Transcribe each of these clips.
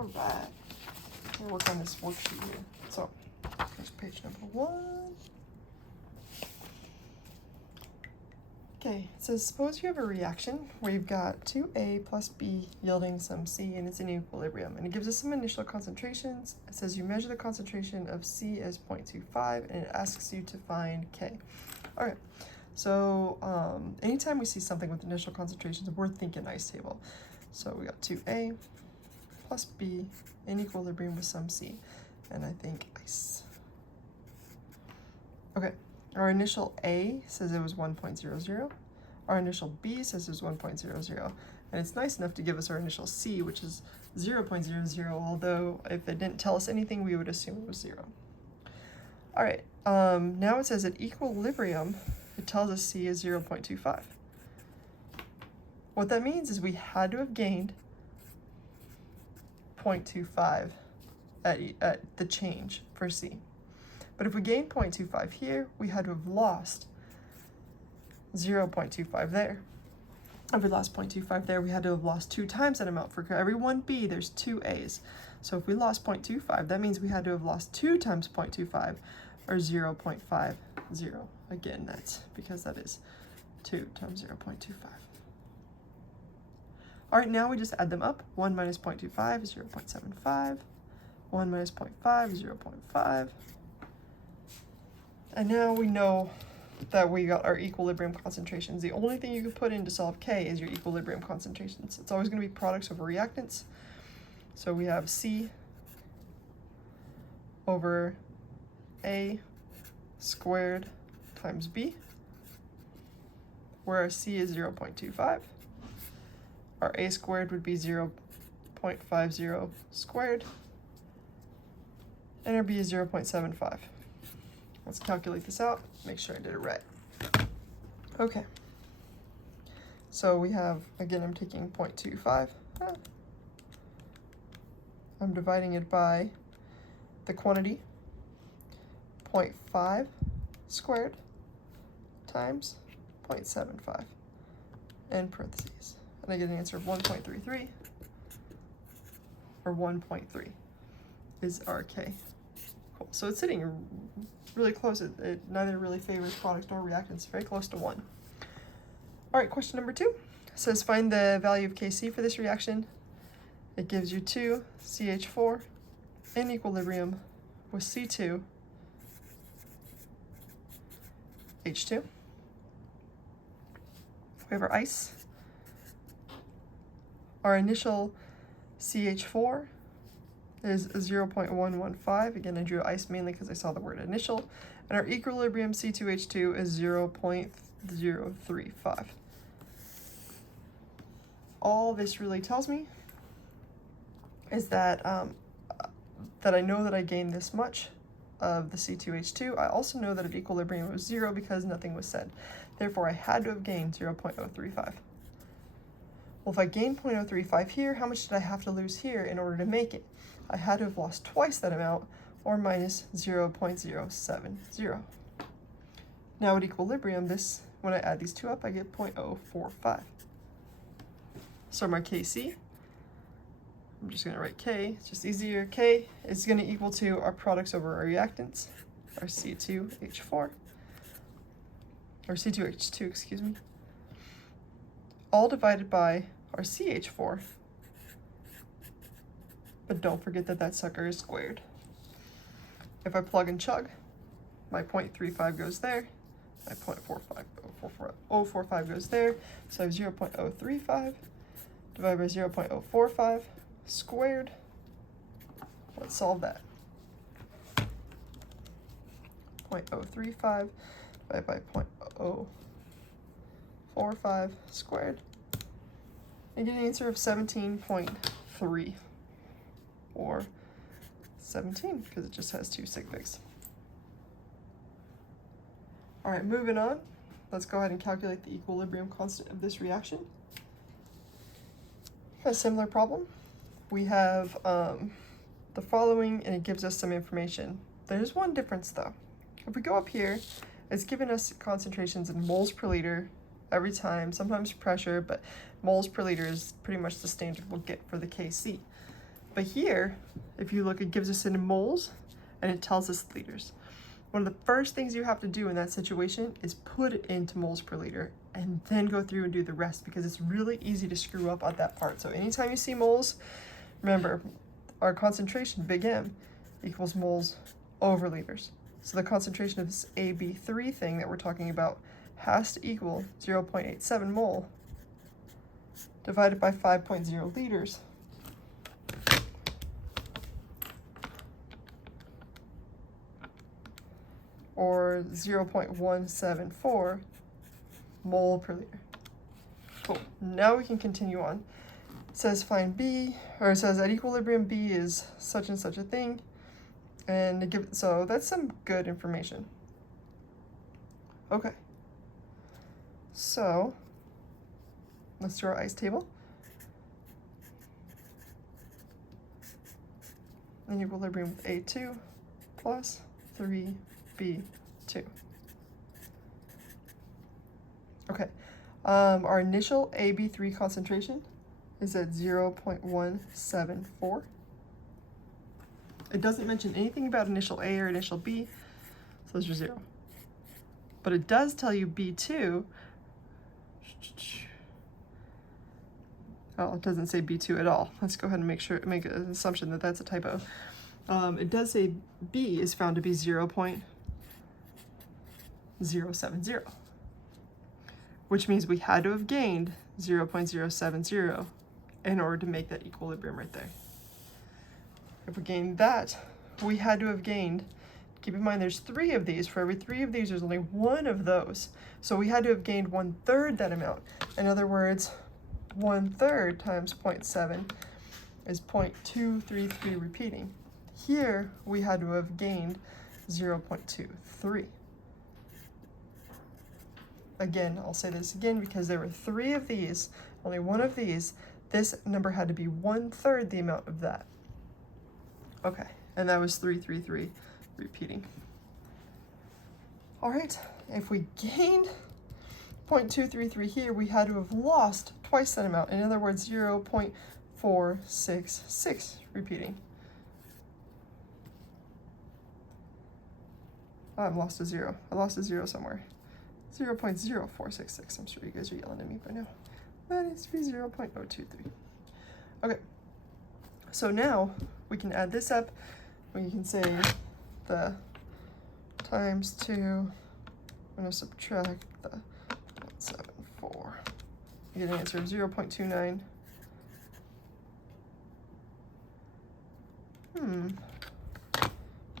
All right. We'll work on this worksheet here. So, here's page number 1. Okay, it says suppose you have a reaction where you've got 2A plus B yielding some C and it's in equilibrium. And it gives us some initial concentrations. It says you measure the concentration of C as 0.25 and it asks you to find K. All right, so anytime we see something with initial concentrations, we're thinking ice table. So we got 2A plus B in equilibrium with some C, and I think ice. Okay. Our initial A says it was 1.00. Our initial B says it was 1.00. And it's nice enough to give us our initial C, which is 0.00, although if it didn't tell us anything, we would assume it was 0. All right, now it says at equilibrium, it tells us C is 0.25. What that means is we had to have gained 0.25 at the change for C. But if we gain 0.25 here, we had to have lost 0.25 there. If we lost 0.25 there, we had to have lost 2 times that amount. For every one B, there's 2 A's. So if we lost 0.25, that means we had to have lost 2 times 0.25, or 0.50. Again, that's because that is 2 times 0.25. All right, now we just add them up. 1 minus 0.25 is 0.75. 1 minus 0.5 is 0.5. And now we know that we got our equilibrium concentrations. The only thing you can put in to solve K is your equilibrium concentrations. It's always going to be products over reactants. So we have C over A squared times B, where our C is 0.25. Our A squared would be 0.50 squared, and our B is 0.75. Let's calculate this out, make sure I did it right. Okay. So we have, again, I'm taking 0.25. I'm dividing it by the quantity, 0.5 squared times 0.75, in parentheses. And I get an answer of 1.33, or 1.3 is our K. Cool. So it's sitting really close. It neither really favors products nor reactants, very close to 1. All right, question number 2 says find the value of Kc for this reaction. It gives you 2 CH4 in equilibrium with C2 H2. We have our ice. Our initial CH4 is 0.115. Again, I drew ice mainly because I saw the word initial. And our equilibrium C2H2 is 0.035. All this really tells me is that that I know that I gained this much of the C2H2. I also know that at equilibrium it was 0 because nothing was said. Therefore, I had to have gained 0.035. Well, if I gain 0.035 here, how much did I have to lose here in order to make it? I had to have lost twice that amount, or minus 0.070. Now at equilibrium, when I add these two up, I get 0.045. So my Kc, I'm just going to write K, it's just easier. K is going to equal to our products over our reactants, our C2H4, or C2H2, excuse me, all divided by our CH4. But don't forget that that sucker is squared. If I plug and chug, my 0.35 goes there, my 0.45 goes there, so I have 0.035 divided by 0.045 squared. Let's solve that. 0.035 divided by 0.045 squared. And get an answer of 17.3, or 17, because it just has 2 sig figs. All right, moving on. Let's go ahead and calculate the equilibrium constant of this reaction. A similar problem. We have the following, and it gives us some information. There's one difference though. If we go up here, it's given us concentrations in moles per liter every time, sometimes pressure, but moles per liter is pretty much the standard we'll get for the Kc. But But here, if you look, it gives us in moles and it tells us liters. One of the first things you have to do in that situation is put it into moles per liter and then go through and do the rest, because it's really easy to screw up on that part. So anytime you see moles, remember our concentration, big M, equals moles over liters. So the concentration of this AB3 thing that we're talking about has to equal 0.87 mole divided by 5.0 liters. Or 0.174 mole per liter. Cool. Now we can continue on. It says find B, or it says at equilibrium B is such and such a thing. And so that's some good information. Okay. So let's do our ice table. In equilibrium with A2 plus 3B2. Okay, our initial AB3 concentration is at 0.174. It doesn't mention anything about initial A or initial B, so those are 0. But it does tell you B2. Oh, it doesn't say B2 at all. Let's go ahead and make an assumption that that's a typo. It does say B is found to be 0.070, which means we had to have gained 0.070 in order to make that equilibrium right there. If we gained that, we had to have gained, keep in mind there's 3 of these. For every 3 of these, there's only 1 of those. So we had to have gained 1/3 that amount. In other words, 1/3 times 0.7 is 0.233 repeating. Here, we had to have gained 0.23. Again, I'll say this again because there were 3 of these, only 1 of these. This number had to be 1/3 the amount of that. Okay, and that was 333 repeating. All right, if we gained 0.233 here, we had to have lost twice that amount. In other words, 0.466 repeating. Oh, I've lost a 0. I lost a 0 somewhere. 0.0466. I'm sure you guys are yelling at me by now. That needs to be 0.023. Okay, so now we can add this up. We can say the times 2. I'm going to subtract the 0.74. You get an answer of 0.29.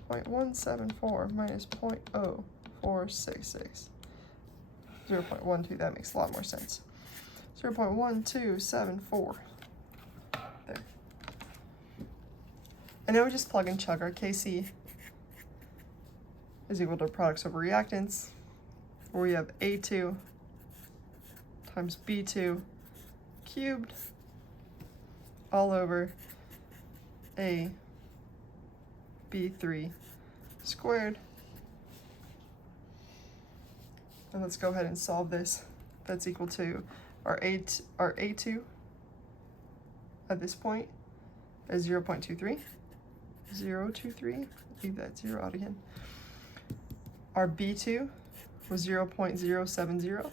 0.174 minus 0.0466. 0.12, that makes a lot more sense. 0.1274. There. And now we just plug and chug. Our Kc is equal to products over reactants, where we have A2 times B2 cubed all over A B3 squared. And let's go ahead and solve this. That's equal to our A2 at this point is 0.23. 0.23. Leave that 0 out again. Our B2 was 0.070.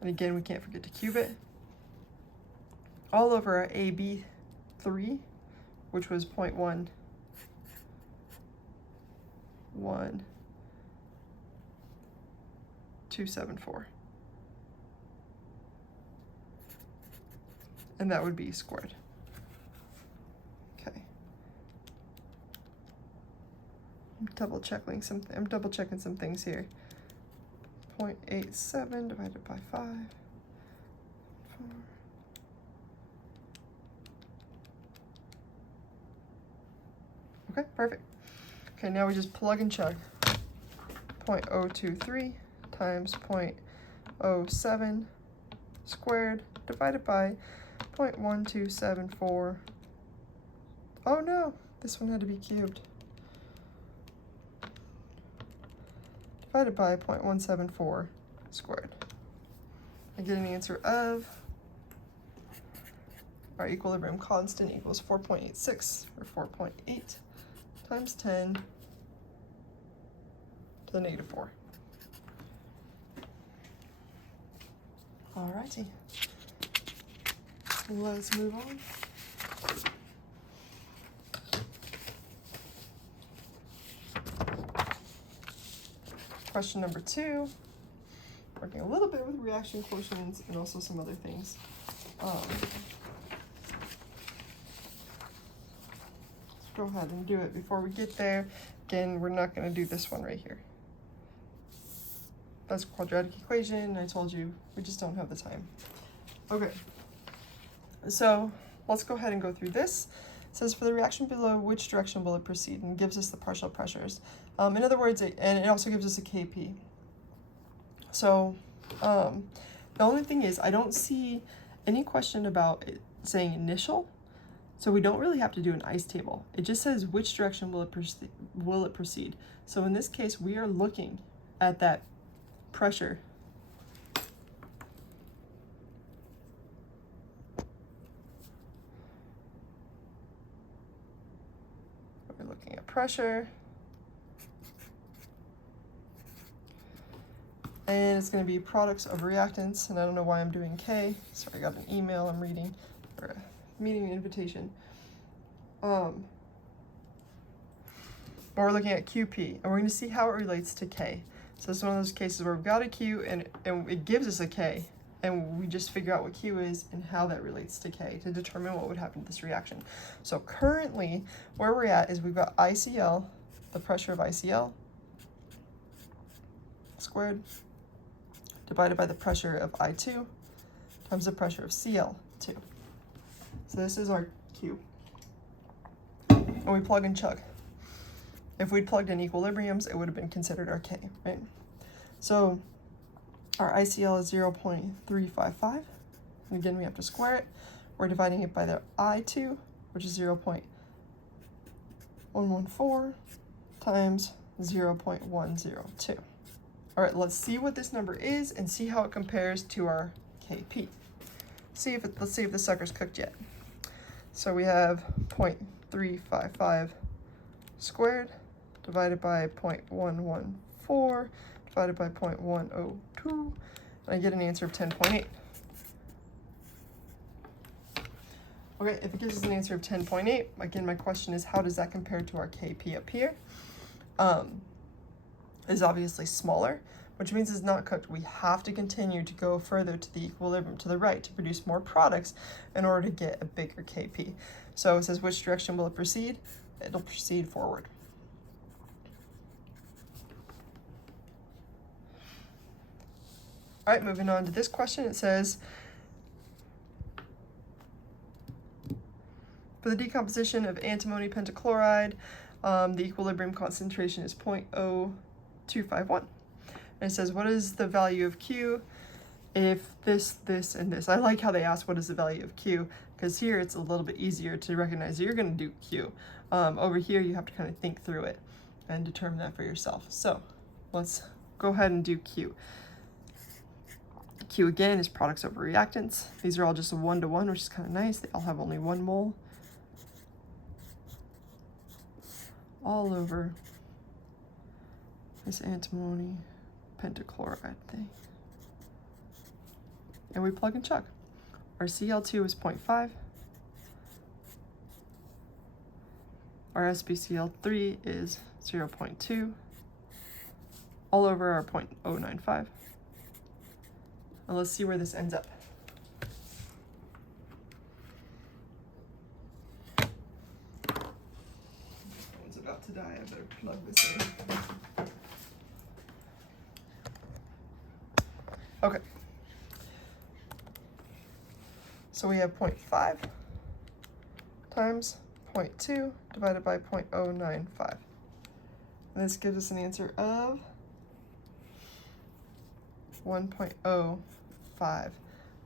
And again, we can't forget to cube it. All over our AB3, which was 0.11274. And that would be squared. Okay. I'm double checking some things here. 0.87 divided by 5. 4. Okay, perfect. Okay, now we just plug and chug. 0.023 times 0.07 squared divided by 0.1274. Oh no, this one had to be cubed. Divided by 0.174 squared. I get an answer of our equilibrium constant equals 4.86, or 4.8 times 10 to the negative 4. Alrighty, let's move on. Question number 2, working a little bit with reaction quotients and also some other things. Let's go ahead and do it before we get there. Again, we're not going to do this one right here. That's a quadratic equation. I told you we just don't have the time. Okay, so let's go ahead and go through this. It says for the reaction below, which direction will it proceed? And gives us the partial pressures. In other words, and it also gives us a Kp. So the only thing is I don't see any question about it saying initial. So we don't really have to do an ice table. It just says which direction will it proceed. So in this case, we are looking at that pressure. We're looking at pressure. And it's going to be products of reactants, and I don't know why I'm doing K. Sorry, I got an email I'm reading, or a meeting invitation. But we're looking at QP, and we're going to see how it relates to K. So it's one of those cases where we've got a Q, and it gives us a K, and we just figure out what Q is and how that relates to K to determine what would happen to this reaction. So currently, where we're at is we've got ICL, the pressure of ICL, squared, divided by the pressure of I2 times the pressure of Cl2. So this is our Q. And we plug and chug. If we'd plugged in equilibriums, it would have been considered our K, right? So our ICL is 0.355. And again, we have to square it. We're dividing it by the I2, which is 0.114 times 0.102. All right, let's see what this number is and see how it compares to our Kp. Let's see if the sucker's cooked yet. So we have 0.355 squared divided by 0.114 divided by 0.102, and I get an answer of 10.8. Okay, if it gives us an answer of 10.8, again, my question is how does that compare to our Kp up here? Is obviously smaller, which means it's not cooked. We have to continue to go further to the equilibrium to the right to produce more products in order to get a bigger Kp. So it says which direction will it proceed? It'll proceed forward. All right, moving on to this question. It says, for the decomposition of antimony pentachloride, the equilibrium concentration is 0.0251. And it says, what is the value of Q if this, this, and this? I like how they ask what is the value of Q, because here it's a little bit easier to recognize you're going to do Q. Over here, you have to kind of think through it and determine that for yourself. So let's go ahead and do Q. Q again is products over reactants. These are all just a 1-to-1, which is kind of nice. They all have only 1 mole. All over this antimony pentachloride thing. And we plug and chug. Our Cl2 is 0.5. Our SbCl3 is 0.2. All over our 0.095. And let's see where this ends up. This phone's about to die. I better plug this in. Okay. So we have 0.5 times 0.2 divided by 0.095. And this gives us an answer of 1.05. I'm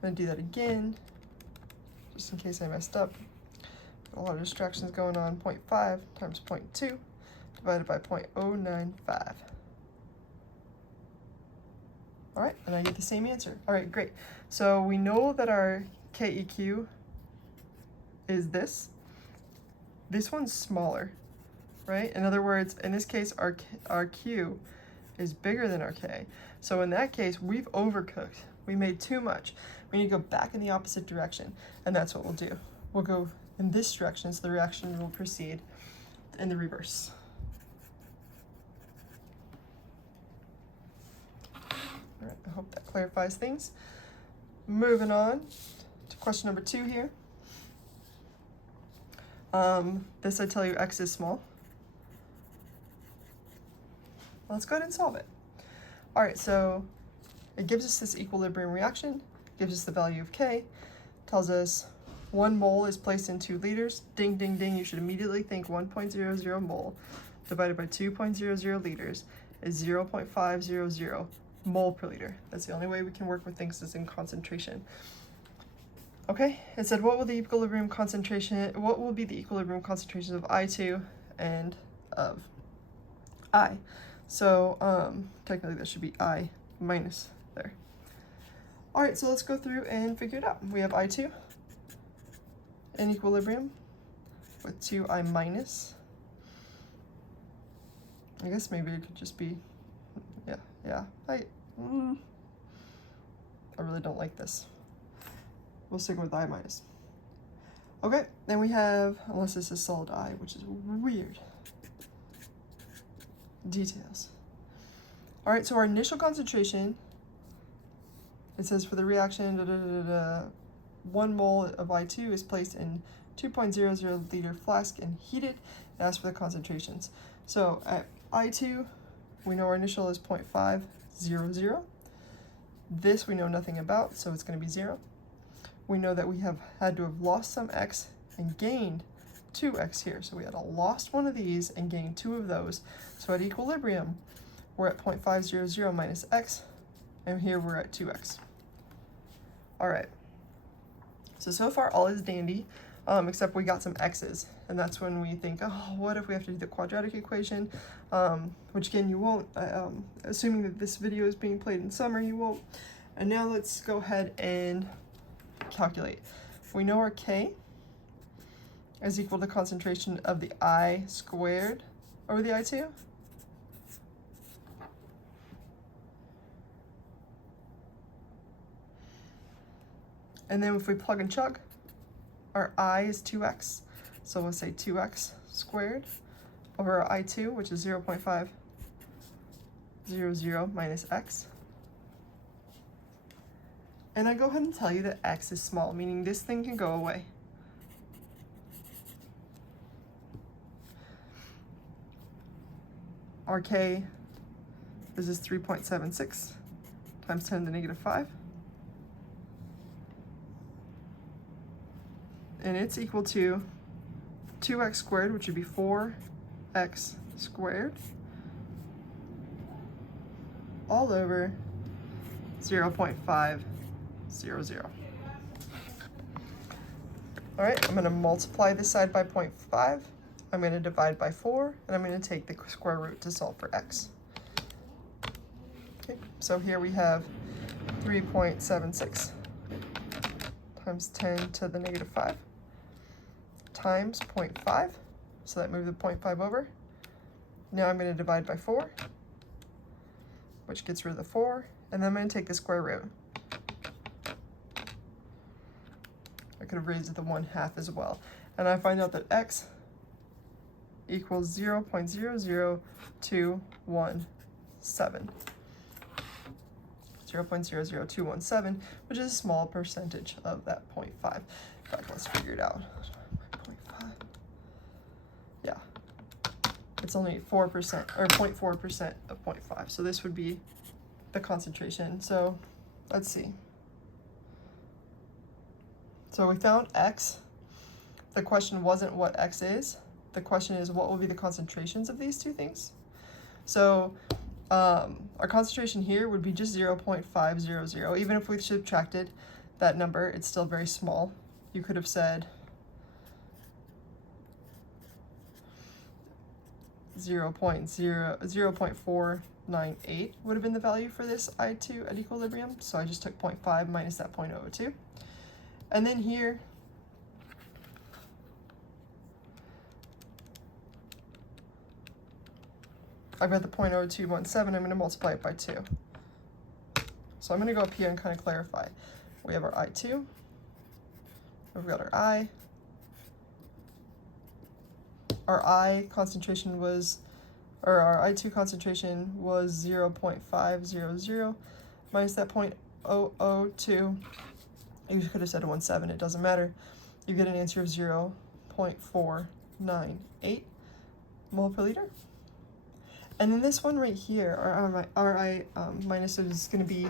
going to do that again, just in case I messed up. A lot of distractions going on. 0.5 times 0.2 divided by 0.095. All right, and I get the same answer. All right, great. So we know that our KEQ is this. This one's smaller, right? In other words, in this case, our Q is bigger than our K. So in that case, we've overcooked. We made too much. We need to go back in the opposite direction, and that's what we'll do. We'll go in this direction, so the reaction will proceed in the reverse. All right, I hope that clarifies things. Moving on to question number 2 here. This I tell you X is small. Let's go ahead and solve it. All right, so it gives us this equilibrium reaction, gives us the value of K, tells us 1 mole is placed in 2 liters. Ding, ding, ding, you should immediately think 1.00 mole divided by 2.00 liters is 0.500 mole per liter. That's the only way we can work with things is in concentration. Okay, it said what will be the equilibrium concentrations of I2 and of I? So technically that should be I minus there. All right, so let's go through and figure it out. We have I2 in equilibrium with 2I minus. I guess maybe it could just be, yeah. I really don't like this. We'll stick with I minus. Okay, then we have, unless this is solid I, which is weird. Details. All right, so our initial concentration, it says for the reaction, 1 mole of I2 is placed in 2.00 liter flask and heated. It asks for the concentrations. So at I2, we know our initial is 0.500. This we know nothing about, so it's going to be 0. We know that we have had to have lost some X and gained 2X here. So we had lost one of these and gained 2 of those. So at equilibrium, we're at 0.500 minus X, and here we're at 2X. All right. So far all is dandy, except we got some X's. And that's when we think, oh, what if we have to do the quadratic equation? Which again, you won't, assuming that this video is being played in summer, you won't. And now let's go ahead and calculate. We know our K is equal to concentration of the I squared over the I2. And then if we plug and chug, our I is 2X. So we'll say 2X squared over our I2, which is 0.500 minus X. And I go ahead and tell you that X is small, meaning this thing can go away. Our K is this 3.76 times 10 to the negative 5. And it's equal to 2X squared, which would be 4X squared, all over 0.500. All right, I'm going to multiply this side by 0.5. I'm going to divide by 4, and I'm going to take the square root to solve for X. Okay, so here we have 3.76 times 10 to the negative 5 times 0.5. So that moved the 0.5 over. Now I'm going to divide by 4, which gets rid of the 4, and then I'm going to take the square root. I could have raised it to 1/2 as well. And I find out that X equals 0.00217. 0.00217, which is a small percentage of that 0.5. In fact, let's figure it out. 0.5. Yeah. It's only 4% or 0.4% of 0.5. So this would be the concentration. So let's see. So we found X. The question wasn't what X is. The question is what will be the concentrations of these two things. So our concentration here would be just 0.500. Even if we subtracted that number, it's still very small. You could have said 0.498 would have been the value for this I2 at equilibrium. So I just took 0.5 minus that 0.002. And then here, I've got the 0.0217, I'm going to multiply it by 2. So I'm going to go up here and kind of clarify. We have our I2, we've got our I. Our I concentration was, or our I2 concentration was 0.500 minus that 0.002. You could have said 17, it doesn't matter. You get an answer of 0.498 mole per liter. And then this one right here, our I minus is going to be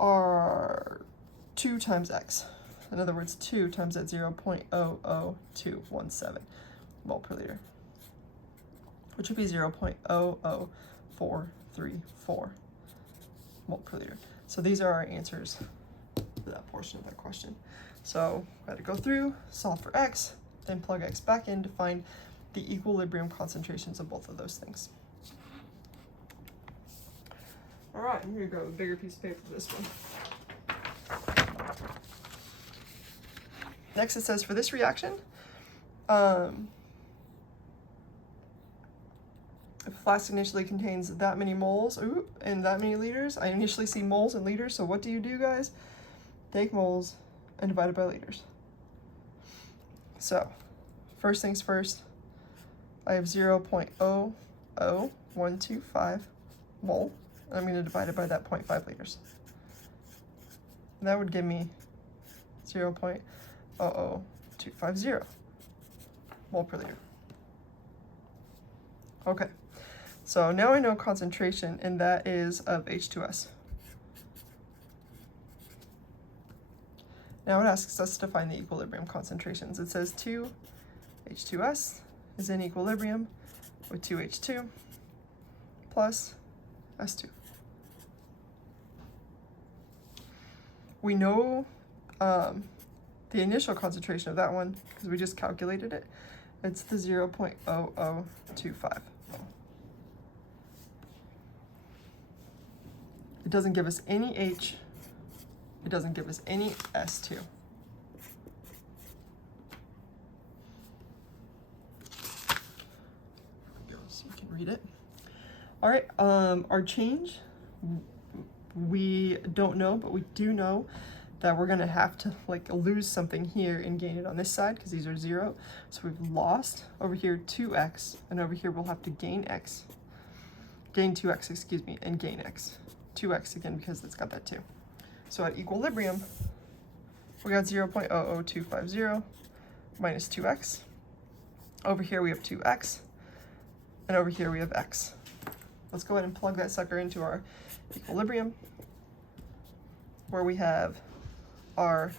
our 2 times x. In other words, 2 times that 0.00217 mole per liter, which would be 0.00434 mole per liter. So these are our answers for that portion of that question. So I had to go through, solve for x, then plug x back in to find the equilibrium concentrations of both of those things. All right, I'm gonna grab a bigger piece of paper for this one. Next it says for this reaction, if a flask initially contains that many moles and that many liters, I initially see moles and liters, so what do you do, guys? Take moles and divide it by liters. So first things first, I have 0.00125 mole, and I'm going to divide it by that 0.5 liters. And that would give me 0.00250 mole per liter. Okay, so now I know concentration, and that is of H2S. Now it asks us to find the equilibrium concentrations. It says 2H2S is in equilibrium with 2H2 plus S2. We know the initial concentration of that one because we just calculated it. It's the 0.0025. It doesn't give us any H. It doesn't give us any S2. So you can read it. All right, our change, we don't know, but we do know that we're gonna have to like lose something here and gain it on this side because these are 0. So we've lost over here 2x, and over here we'll have to gain x. Gain 2x, excuse me, and gain x. 2x again because it's got that 2. So at equilibrium, we got 0.00250 minus 2x. Over here we have 2x, and over here we have x. Let's go ahead and plug that sucker into our equilibrium, where we have our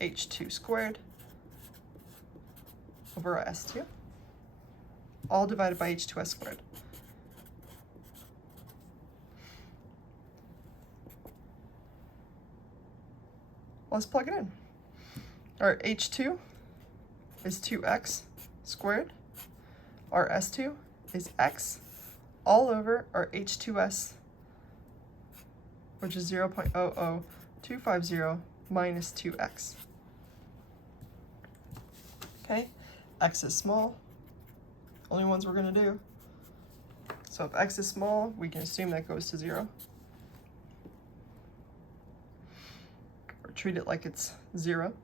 H2 squared over our S2, all divided by H2S squared. Let's plug it in. Our H2 is 2x squared. Our S2 is x all over our H2S, which is 0.00250 minus 2x. Okay, x is small, only ones we're going to do. So if x is small, we can assume that goes to 0. Treat it like it's 0.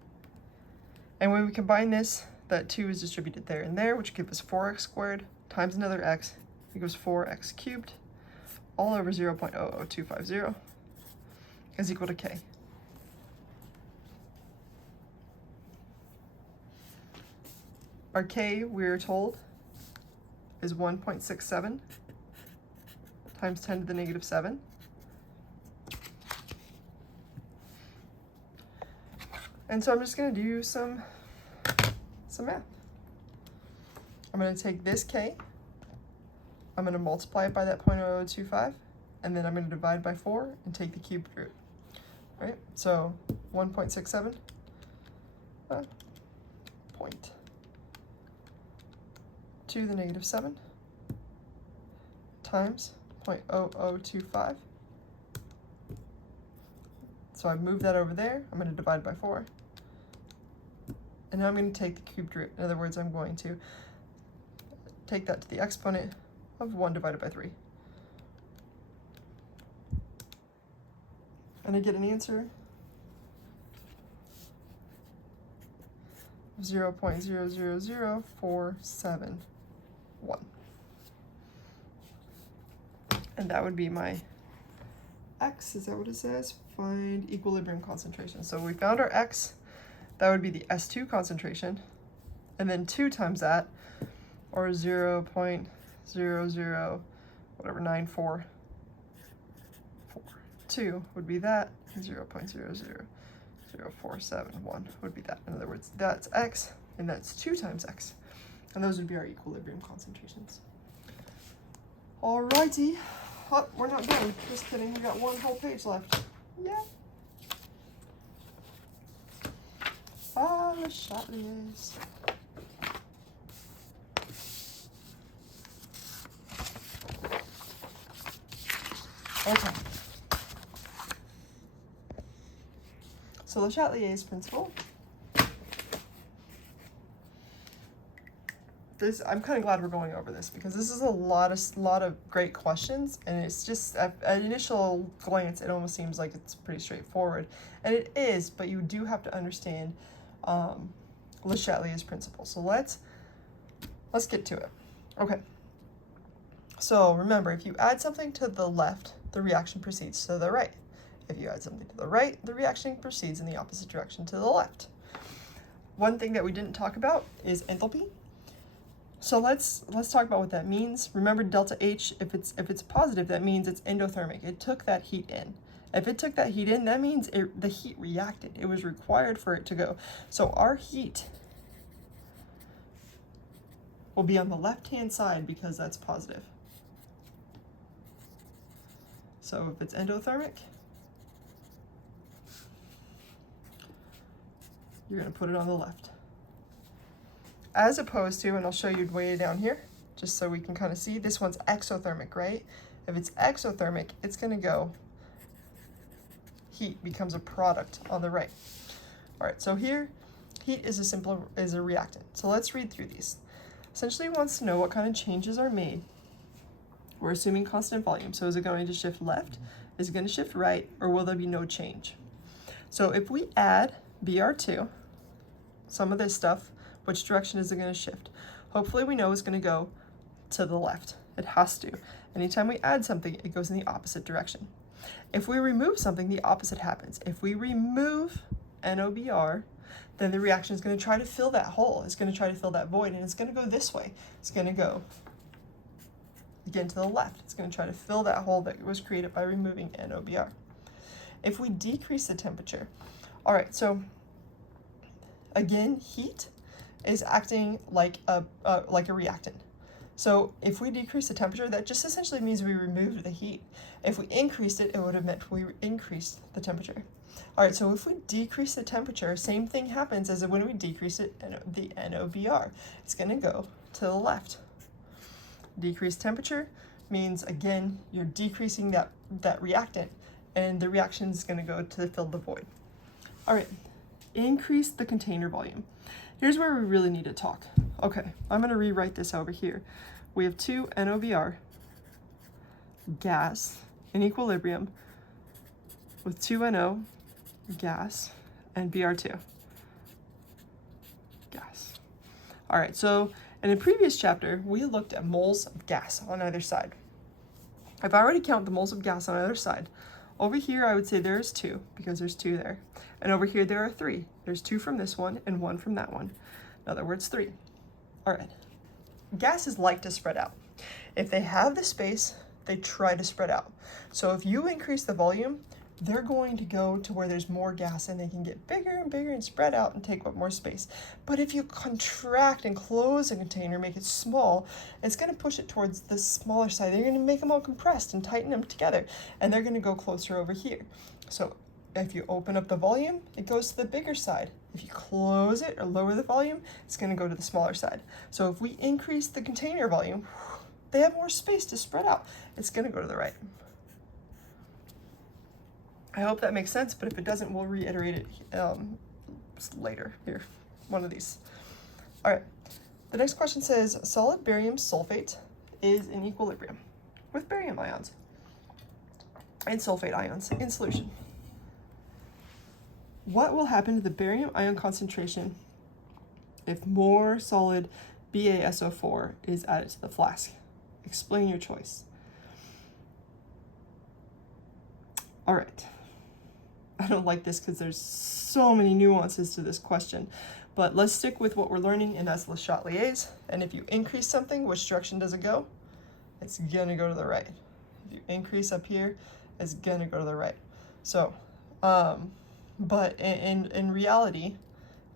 And when we combine this, that 2 is distributed there and there, which gives us 4x squared times another x equals 4x cubed all over 0.00250 is equal to k. Our k, we're told, is 1.67 times 10 to the negative 7. And so I'm just going to do some math. I'm going to take this k, I'm going to multiply it by that 0.0025, and then I'm going to divide by 4 and take the cubed root. Right? So 1.67 point to the negative 7 times 0.0025. So I've moved that over there. I'm going to divide by 4. And now I'm going to take the cubed root. In other words, I'm going to take that to the exponent of 1 divided by 3. And I get an answer of 0.000471. And that would be my x, is that what it says? Find equilibrium concentration. So we found our x, that would be the S2 concentration, and then 2 times that, or 0.00, whatever, 9442 would be that, and 0.000471 would be that. In other words, that's x, and that's 2 times x. And those would be our equilibrium concentrations. Alrighty. Oh, we're not done. Just kidding. We got one whole page left. Yeah. Ah, le chatliers. Okay. So le Chatelier's principle. I'm kind of glad we're going over this because this is a lot of great questions, and it's just at initial glance it almost seems like it's pretty straightforward, and it is, but you do have to understand Le Chatelier's principle. So let's get to it. Okay. So remember, if you add something to the left, the reaction proceeds to the right. If you add something to the right, the reaction proceeds in the opposite direction to the left. One thing that we didn't talk about is enthalpy. So let's talk about what that means. Remember, delta H, if it's positive, that means it's endothermic. It took that heat in. If it took that heat in, that means the heat reacted. It was required for it to go. So our heat will be on the left-hand side because that's positive. So if it's endothermic, you're going to put it on the left. As opposed to, and I'll show you way down here, just so we can kind of see, this one's exothermic, right? If it's exothermic, it's going to go, heat becomes a product on the right. All right, so here, heat is a reactant. So let's read through these. Essentially, it wants to know what kind of changes are made. We're assuming constant volume. So is it going to shift left? Is it going to shift right? Or will there be no change? So if we add Br2, some of this stuff, which direction is it going to shift? Hopefully we know it's going to go to the left. It has to. Anytime we add something, it goes in the opposite direction. If we remove something, the opposite happens. If we remove NOBr, then the reaction is going to try to fill that hole. It's going to try to fill that void, and it's going to go this way. It's going to go again to the left. It's going to try to fill that hole that was created by removing NOBr. If we decrease the temperature, all right, so again, heat is acting like a reactant. So if we decrease the temperature, that just essentially means we removed the heat. If we increased it, it would have meant we increased the temperature. All right, so if we decrease the temperature, same thing happens as when we decrease it, the NOBr. It's going to go to the left. Decreased temperature means, again, you're decreasing that reactant, and the reaction is going to go to fill the void. All right, increase the container volume. Here's where we really need to talk. Okay, I'm going to rewrite this over here. We have 2 NOBr gas in equilibrium with 2 NO gas and Br2 gas. All right, so in a previous chapter, we looked at moles of gas on either side. I've already counted the moles of gas on either side. Over here, I would say there's 2 because there's 2 there. And over here, there are 3. There's 2 from this one and 1 from that one. In other words, 3. All right. Gases like to spread out. If they have the space, they try to spread out. So if you increase the volume, they're going to go to where there's more gas and they can get bigger and bigger and spread out and take up more space. But if you contract and close a container, make it small, it's going to push it towards the smaller side. They're going to make them all compressed and tighten them together, and they're going to go closer over here. So if you open up the volume, it goes to the bigger side. If you close it or lower the volume, it's going to go to the smaller side. So if we increase the container volume, they have more space to spread out. It's going to go to the right. I hope that makes sense, but if it doesn't, we'll reiterate it later here, one of these. All right, The next question says, solid barium sulfate is in equilibrium with barium ions and sulfate ions in solution. What will happen to the barium ion concentration if more solid BaSO4 is added to the flask? Explain your choice. All right. I don't like this because there's so many nuances to this question, but let's stick with what we're learning, and that's Le Chatelier's. And if you increase something, which direction does it go? It's gonna go to the right. If you increase up here, it's gonna go to the right. So, but in reality,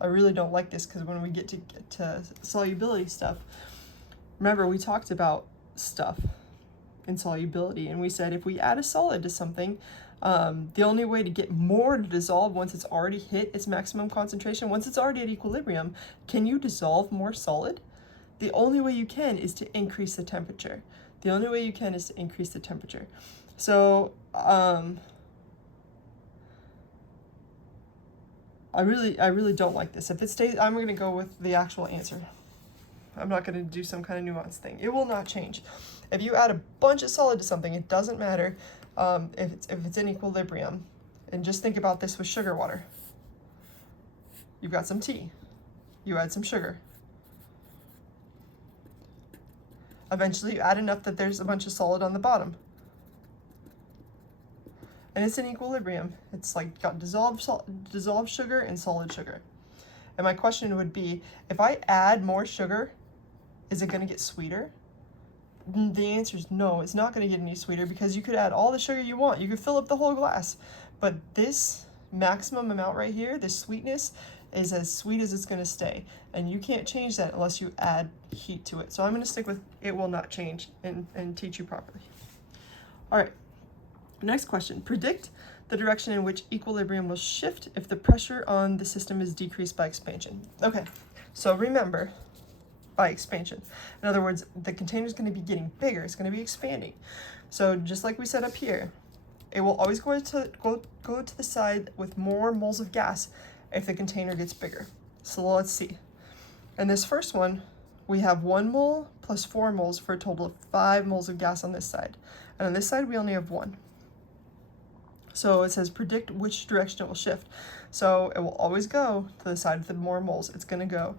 I really don't like this because when we get to solubility stuff, remember we talked about stuff in solubility, and we said if we add a solid to something, the only way to get more to dissolve once it's already hit its maximum concentration, once it's already at equilibrium, can you dissolve more solid? The only way you can is to increase the temperature. The only way you can is to increase the temperature. So, I really don't like this. If it stays, I'm going to go with the actual answer. I'm not going to do some kind of nuance thing. It will not change. If you add a bunch of solid to something, it doesn't matter if it's in equilibrium. And just think about this with sugar water. You've got some tea. You add some sugar. Eventually, you add enough that there's a bunch of solid on the bottom. And it's in equilibrium. It's like got dissolved sugar and solid sugar. And my question would be, if I add more sugar, is it going to get sweeter? The answer is no, it's not going to get any sweeter, because you could add all the sugar you want. You could fill up the whole glass. But this maximum amount right here, this sweetness, is as sweet as it's going to stay. And you can't change that unless you add heat to it. So I'm going to stick with it will not change and teach you properly. All right. Next question. Predict the direction in which equilibrium will shift if the pressure on the system is decreased by expansion. Okay, so remember, by expansion. In other words, the container is going to be getting bigger. It's going to be expanding. So just like we said up here, it will always go to the side with more moles of gas if the container gets bigger. So let's see. In this first one, we have 1 mole plus 4 moles for a total of 5 moles of gas on this side. And on this side, we only have 1. So it says predict which direction it will shift. So it will always go to the side with the more moles. It's going to go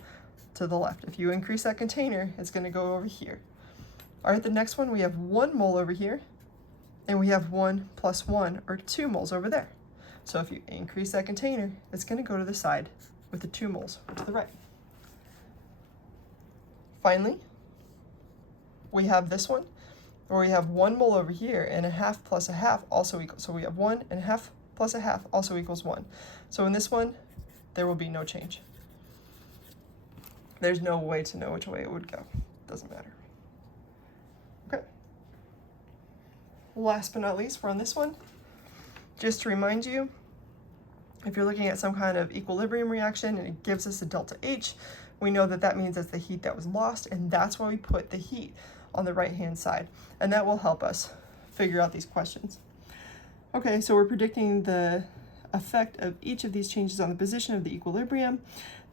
to the left. If you increase that container, it's going to go over here. All right, the next one, we have 1 mole over here, and we have 1 plus 1, or 2 moles over there. So if you increase that container, it's going to go to the side with the 2 moles, or to the right. Finally, we have this one, where we have 1 mole over here, and a half plus a half also equals, so we have 1 and a half plus a half also equals 1. So in this one, there will be no change. There's no way to know which way it would go. Doesn't matter. Okay. Last but not least, we're on this one. Just to remind you, if you're looking at some kind of equilibrium reaction and it gives us a delta H, we know that that means that's the heat that was lost, and that's why we put the heat on the right-hand side. And that will help us figure out these questions. Okay, so we're predicting the effect of each of these changes on the position of the equilibrium.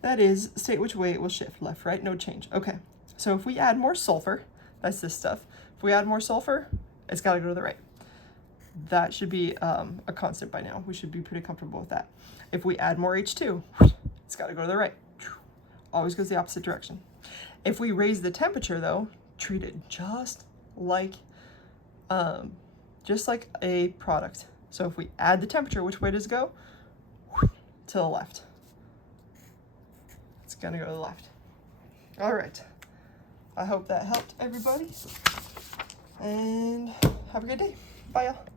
That is, state which way it will shift, left, right, no change. Okay, so if we add more sulfur, that's this stuff. If we add more sulfur, it's got to go to the right. That should be a constant by now. We should be pretty comfortable with that. If we add more H2, it's got to go to the right. Always goes the opposite direction. If we raise the temperature, though, treat it just like a product. So if we add the temperature, which way does it go? To the left. It's gonna go to the left. All right. I hope that helped everybody, and have a good day. Bye, y'all.